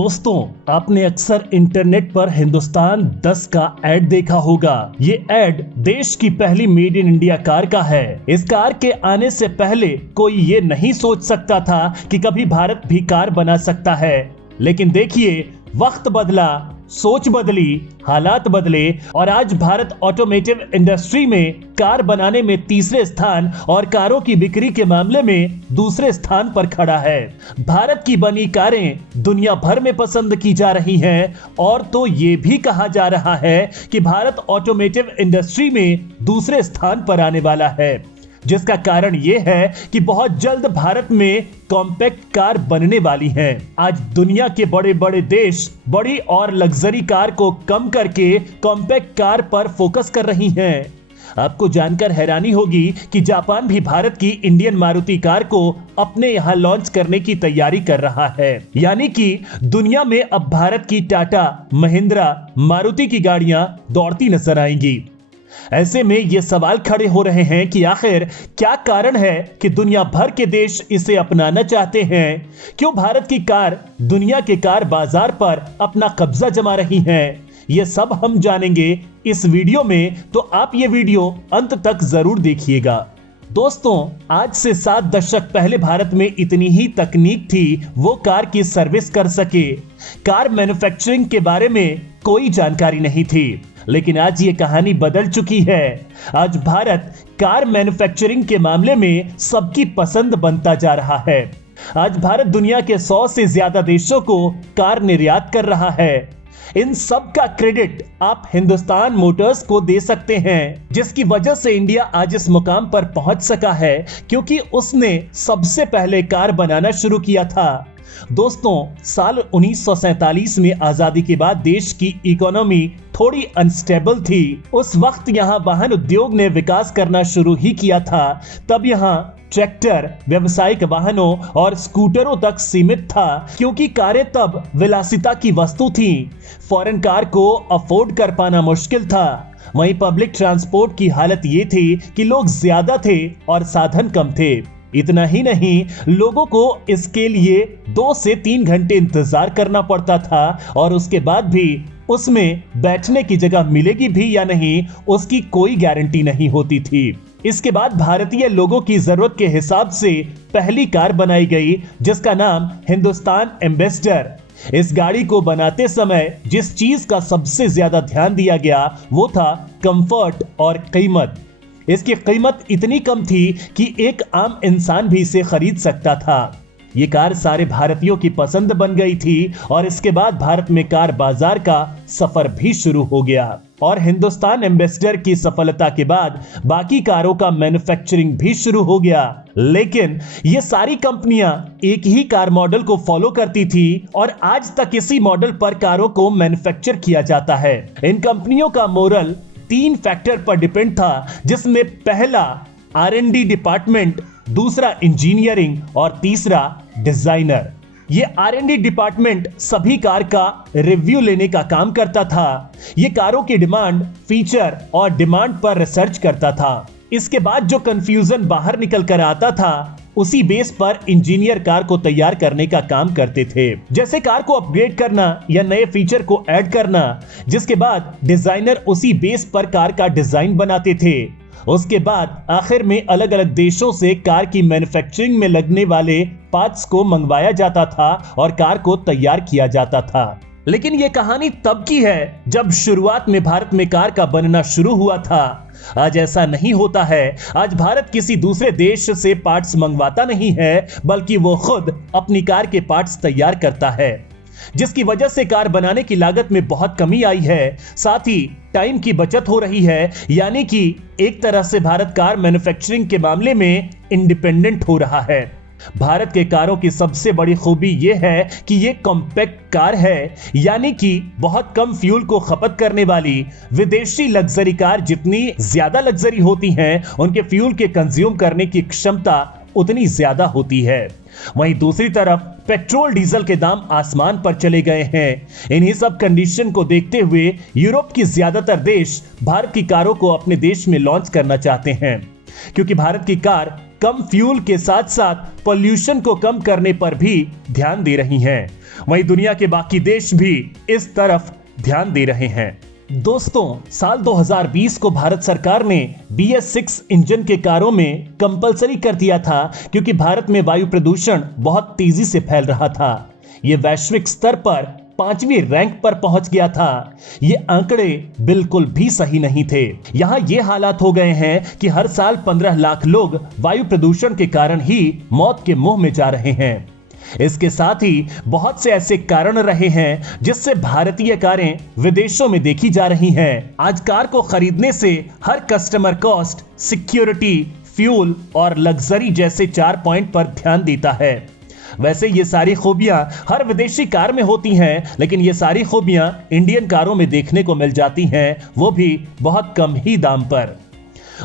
दोस्तों, आपने अक्सर इंटरनेट पर हिंदुस्तान 10 का ऐड देखा होगा। ये ऐड देश की पहली मेड इन इंडिया कार का है। इस कार के आने से पहले कोई ये नहीं सोच सकता था कि कभी भारत भी कार बना सकता है। लेकिन देखिए, वक्त बदला, सोच बदली, हालात बदले और आज भारत ऑटोमेटिव इंडस्ट्री में कार बनाने में तीसरे स्थान और कारों की बिक्री के मामले में दूसरे स्थान पर खड़ा है। भारत की बनी कारें दुनिया भर में पसंद की जा रही हैं और तो ये भी कहा जा रहा है कि भारत ऑटोमेटिव इंडस्ट्री में दूसरे स्थान पर आने वाला है, जिसका कारण यह है कि बहुत जल्द भारत में कॉम्पैक्ट कार बनने वाली हैं। आज दुनिया के बड़े बड़े देश बड़ी और लग्जरी कार को कम करके कॉम्पैक्ट कार पर फोकस कर रही हैं। आपको जानकर हैरानी होगी कि जापान भी भारत की इंडियन मारुति कार को अपने यहां लॉन्च करने की तैयारी कर रहा है। यानी कि दुनिया में अब भारत की टाटा, महिंद्रा, मारुति की गाड़ियां दौड़ती नजर आएंगी। ऐसे में ये सवाल खड़े हो रहे हैं कि आखिर क्या कारण है कि दुनिया भर के देश इसे अपनाना चाहते हैं? क्यों भारत की कार दुनिया के कार बाजार पर अपना कब्जा जमा रही है? ये सब हम जानेंगे इस वीडियो में, तो आप ये वीडियो अंत तक जरूर देखिएगा। दोस्तों, आज से 7 दशक पहले भारत में इतनी ही तकनीक थी वो कार की सर्विस कर सके। कार मैन्युफैक्चरिंग के बारे में कोई जानकारी नहीं थी, लेकिन आज ये कहानी बदल चुकी है। आज भारत कार मैन्युफैक्चरिंग के मामले में सबकी पसंद बनता जा रहा है। आज भारत दुनिया के 100 से ज्यादा देशों को कार निर्यात कर रहा है। इन सब का क्रेडिट आप हिंदुस्तान मोटर्स को दे सकते हैं, जिसकी वजह से इंडिया आज इस मुकाम पर पहुंच सका है, क्योंकि उसने सबसे पहले कार बनाना शुरू किया था। दोस्तों, साल 1947 में आजादी के बाद देश की इकोनॉमी थोड़ी अनस्टेबल थी। उस वक्त यहाँ वाहन उद्योग ने विकास करना शुरू ही किया था। तब यहाँ ट्रैक्टर व्यावसायिक वाहनों और स्कूटरों तक सीमित था, क्योंकि कारें तब विलासिता की वस्तु थी। फॉरेन कार को अफोर्ड कर पाना मुश्किल था। वहीं पब्लिक ट्रांसपोर्ट की हालत ये थी कि लोग ज्यादा थे और साधन कम थे। इतना ही नहीं, लोगों को इसके लिए 2 से 3 घंटे इंतजार करना पड़ता था और उसके बाद भी उसमें बैठने की जगह मिलेगी भी या नहीं, उसकी कोई गारंटी नहीं होती थी। इसके बाद भारतीय लोगों की जरूरत के हिसाब से पहली कार बनाई गई, जिसका नाम हिंदुस्तान एम्बेसडर। इस गाड़ी को बनाते समय जिस चीज का सबसे ज्यादा ध्यान दिया गया वो था कंफर्ट और कीमत। इसकी कीमत इतनी कम थी कि एक आम इंसान भी इसे खरीद सकता था। ये कार सारे भारतीयों की पसंद बन गई थी और इसके बाद भारत में कार बाजार का सफर भी शुरू हो गया। और हिंदुस्तान एम्बेसडर की सफलता के बाद बाकी कारों का मैन्युफैक्चरिंग भी शुरू हो गया। लेकिन ये सारी कंपनियां एक ही कार मॉडल को फॉलो करती थी और आज तक इसी मॉडल पर कारों को मैन्युफैक्चर किया जाता है। इन कंपनियों का मोरल 3 फैक्टर पर डिपेंड था, जिसमें पहला R&D डिपार्टमेंट, दूसरा इंजीनियरिंग और तीसरा डिजाइनर। ये R&D डिपार्टमेंट सभी कार का रिव्यू लेने का काम करता था। ये कारों की डिमांड, फीचर और डिमांड पर रिसर्च करता था। इसके बाद जो कंफ्यूजन बाहर निकल कर आता था, उसी बेस पर इंजीनियर कार को तैयार करने का काम करते थे, जैसे कार को अपग्रेड करना या नए फीचर को ऐड करना। जिसके बाद डिजाइनर उसी बेस पर कार का डिजाइन बनाते थे। उसके बाद आखिर में अलग अलग देशों से कार की मैन्युफैक्चरिंग में लगने वाले पार्ट्स को मंगवाया जाता था और कार को तैयार किया जाता था। लेकिन यह कहानी तब की है जब शुरुआत में भारत में कार का बनना शुरू हुआ था। आज ऐसा नहीं होता है। आज भारत किसी दूसरे देश से पार्ट्स मंगवाता नहीं है, बल्कि वो खुद अपनी कार के पार्ट्स तैयार करता है, जिसकी वजह से कार बनाने की लागत में बहुत कमी आई है। साथ ही टाइम की बचत हो रही है। यानी कि एक तरह से भारत कार मैन्युफैक्चरिंग के मामले में इंडिपेंडेंट हो रहा है। भारत के कारों की सबसे बड़ी खूबी यह है कि ये कॉम्पैक्ट कार है, यानी कि बहुत कम फ्यूल को खपत करने वाली। विदेशी लग्जरी कार जितनी ज्यादा लग्जरी होती हैं, उनके फ्यूल के कंज्यूम करने की क्षमता उतनी ज्यादा होती है। वहीं दूसरी तरफ पेट्रोल डीजल के दाम आसमान पर चले गए हैं। इन्हीं सब कंडीशन को देखते हुए यूरोप की ज्यादातर देश भारत की कारों को अपने देश में लॉन्च करना चाहते हैं, क्योंकि भारत की कार कम फ्यूल के साथ साथ पोल्यूशन को कम करने पर भी ध्यान दे रही हैं। वहीं दुनिया के बाकी देश भी इस तरफ ध्यान दे रहे हैं। दोस्तों, साल 2020 को भारत सरकार ने BS6 इंजन के कारों में कंपलसरी कर दिया था, क्योंकि भारत में वायु प्रदूषण बहुत तेजी से फैल रहा था। यह वैश्विक स्तर पर 5वीं रैंक पर पहुंच गया था। ये आंकड़े बिल्कुल भी सही नहीं थे। यहां ये हालात हो गए हैं कि हर साल 15 लाख लोग वायु प्रदूषण के कारण ही मौत के मुंह में जा रहे हैं। इसके साथ ही बहुत से ऐसे कारण रहे हैं जिससे भारतीय कारें विदेशों में देखी जा रही हैं। आज कार को खरीदने से हर कस्टमर कॉस्ट, सिक्योरिटी, फ्यूल और लग्जरी जैसे 4 पॉइंट पर ध्यान देता है। वैसे ये सारी खूबियां हर विदेशी कार में होती हैं, लेकिन ये सारी खूबियां इंडियन कारों में देखने को मिल जाती हैं, वो भी बहुत कम ही दाम पर।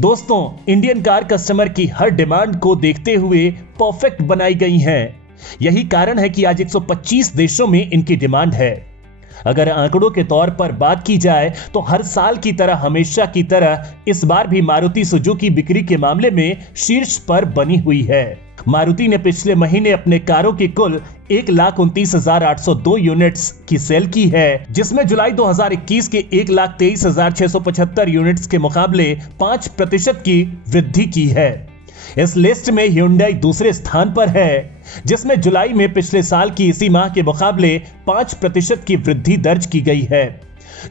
दोस्तों, इंडियन कार कस्टमर की हर डिमांड को देखते हुए परफेक्ट बनाई गई हैं। यही कारण है कि आज 125 देशों में इनकी डिमांड है। अगर आंकड़ों के तौर पर बात की जाए तो हर साल की तरह, हमेशा की तरह इस बार भी मारुति सुजुकी बिक्री के मामले में शीर्ष पर बनी हुई है। मारुति ने पिछले महीने अपने कारों की कुल 1,29,802 यूनिट्स की सेल की है, जिसमें जुलाई 2021 के 1,23,675 यूनिट्स के मुकाबले 5% की वृद्धि की है। इस लिस्ट में Hyundai दूसरे स्थान पर है, जिसमें जुलाई में पिछले साल की इसी माह के मुकाबले 5% की वृद्धि दर्ज की गई है।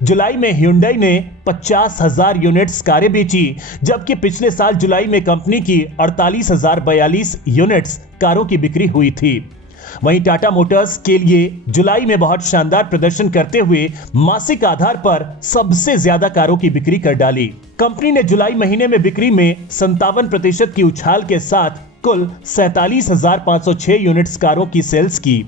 जुलाई में Hyundai ने 50,000 यूनिट्स कारें बेची, जबकि पिछले साल जुलाई में कंपनी की 48,042 यूनिट्स कारों की बिक्री हुई थी। वहीं टाटा मोटर्स के लिए जुलाई में बहुत शानदार प्रदर्शन करते हुए मासिक आधार पर सबसे ज्यादा कारों की बिक्री कर डाली। कंपनी ने जुलाई महीने में बिक्री में 57% की उछाल के साथ कुल 47,506 यूनिट्स कारों की सेल्स की,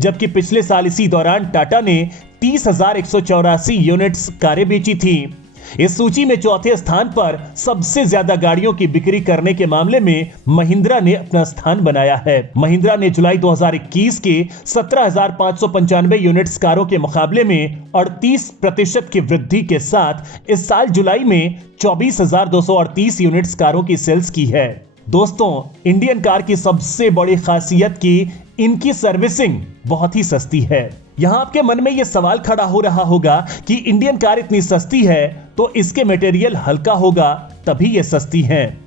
जबकि पिछले साल इसी दौरान टाटा ने 30,184 यूनिट्स कारें बेची थी। इस सूची में चौथे स्थान पर सबसे ज्यादा गाड़ियों की बिक्री करने के मामले में महिंद्रा ने अपना स्थान बनाया है। महिंद्रा ने जुलाई 2021 के 17,595 यूनिट्स कारों के मुकाबले में 38% की वृद्धि के साथ इस साल जुलाई में 24,238 यूनिट्स कारों की सेल्स की है। दोस्तों, इंडियन कार की सबसे बड़ी खासियत की इनकी सर्विसिंग बहुत ही सस्ती है। यहां आपके मन में यह सवाल खड़ा हो रहा होगा कि इंडियन कार इतनी सस्ती है तो इसके मटेरियल हल्का होगा, तभी ये सस्ती हैं।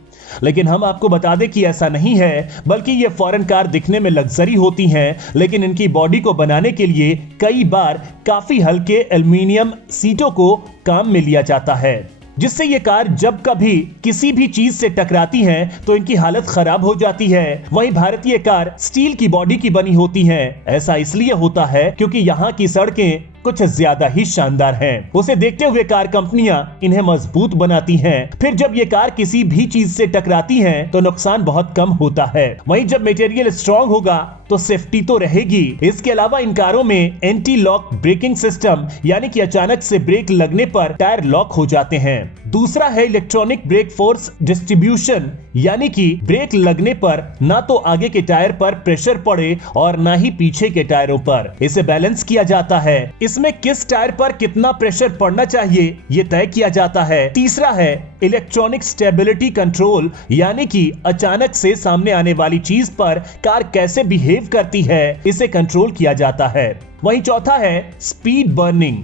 लेकिन हम आपको बता दें कि ऐसा नहीं है, बल्कि ये फॉरेन कार दिखने में लग्जरी होती हैं, लेकिन इनकी बॉडी को बनाने के लिए कई बार काफी हल्के एल्युमिनियम सीटों को काम में लिया जाता है, जिससे ये कार जब कभी किसी भी चीज से टकराती हैं तो इनकी हालत खराब हो जाती है। वहीं भारतीय कार स्टील की बॉडी की बनी होती हैं। ऐसा इसलिए होता है क्योंकि यहाँ की सड़कें कुछ ज्यादा ही शानदार हैं। उसे देखते हुए कार कंपनियां इन्हें मजबूत बनाती हैं। फिर जब ये कार किसी भी चीज से टकराती हैं तो नुकसान बहुत कम होता है। वहीं जब मटेरियल स्ट्रॉन्ग होगा तो सेफ्टी तो रहेगी। इसके अलावा इन कारों में एंटी लॉक ब्रेकिंग सिस्टम, यानी कि अचानक से ब्रेक लगने पर टायर लॉक हो जाते हैं। दूसरा है इलेक्ट्रॉनिक ब्रेक फोर्स डिस्ट्रीब्यूशन, यानी कि ब्रेक लगने पर ना तो आगे के टायर पर प्रेशर पड़े और ना ही पीछे के टायरों पर। इसे बैलेंस किया जाता है। इसमें किस टायर पर कितना प्रेशर पड़ना चाहिए ये तय किया जाता है। तीसरा है इलेक्ट्रॉनिक स्टेबिलिटी कंट्रोल, यानी कि अचानक से सामने आने वाली चीज पर कार कैसे बिहेव करती है, इसे कंट्रोल किया जाता है। वहीं चौथा है स्पीड बर्निंग।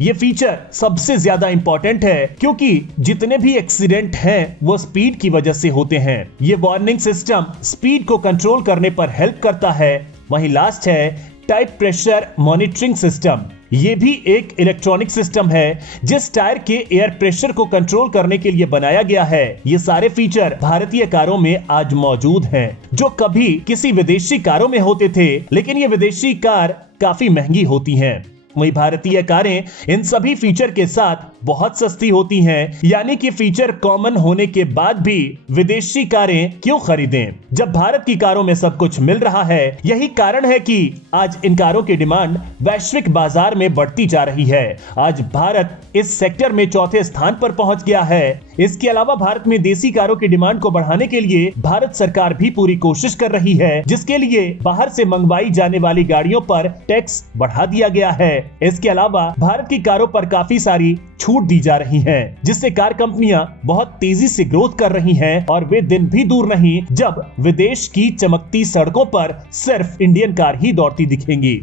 ये फीचर सबसे ज्यादा इंपॉर्टेंट है, क्योंकि जितने भी एक्सीडेंट हैं वो स्पीड की वजह से होते हैं। ये वार्निंग सिस्टम स्पीड को कंट्रोल करने पर हेल्प करता है। वहीं लास्ट है टायर प्रेशर मॉनिटरिंग सिस्टम। ये भी एक इलेक्ट्रॉनिक सिस्टम है जिस टायर के एयर प्रेशर को कंट्रोल करने के लिए बनाया गया है। ये सारे फीचर भारतीय कारों में आज मौजूद हैं, जो कभी किसी विदेशी कारों में होते थे, लेकिन ये विदेशी कार काफी महंगी होती हैं। वही भारतीय कारें इन सभी फीचर के साथ बहुत सस्ती होती हैं, यानी कि फीचर कॉमन होने के बाद भी विदेशी कारें क्यों खरीदें जब भारत की कारों में सब कुछ मिल रहा है। यही कारण है कि आज इन कारों की डिमांड वैश्विक बाजार में बढ़ती जा रही है। आज भारत इस सेक्टर में चौथे स्थान पर पहुंच गया है। इसके अलावा भारत में देसी कारों की डिमांड को बढ़ाने के लिए भारत सरकार भी पूरी कोशिश कर रही है, जिसके लिए बाहर से मंगवाई जाने वाली गाड़ियों पर टैक्स बढ़ा दिया गया है। इसके अलावा भारत की कारों पर काफी सारी छूट छूट दी जा रही है, जिससे कार कंपनियां बहुत तेजी से ग्रोथ कर रही हैं और वे दिन भी दूर नहीं जब विदेश की चमकती सड़कों पर सिर्फ इंडियन कार ही दौड़ती दिखेंगी।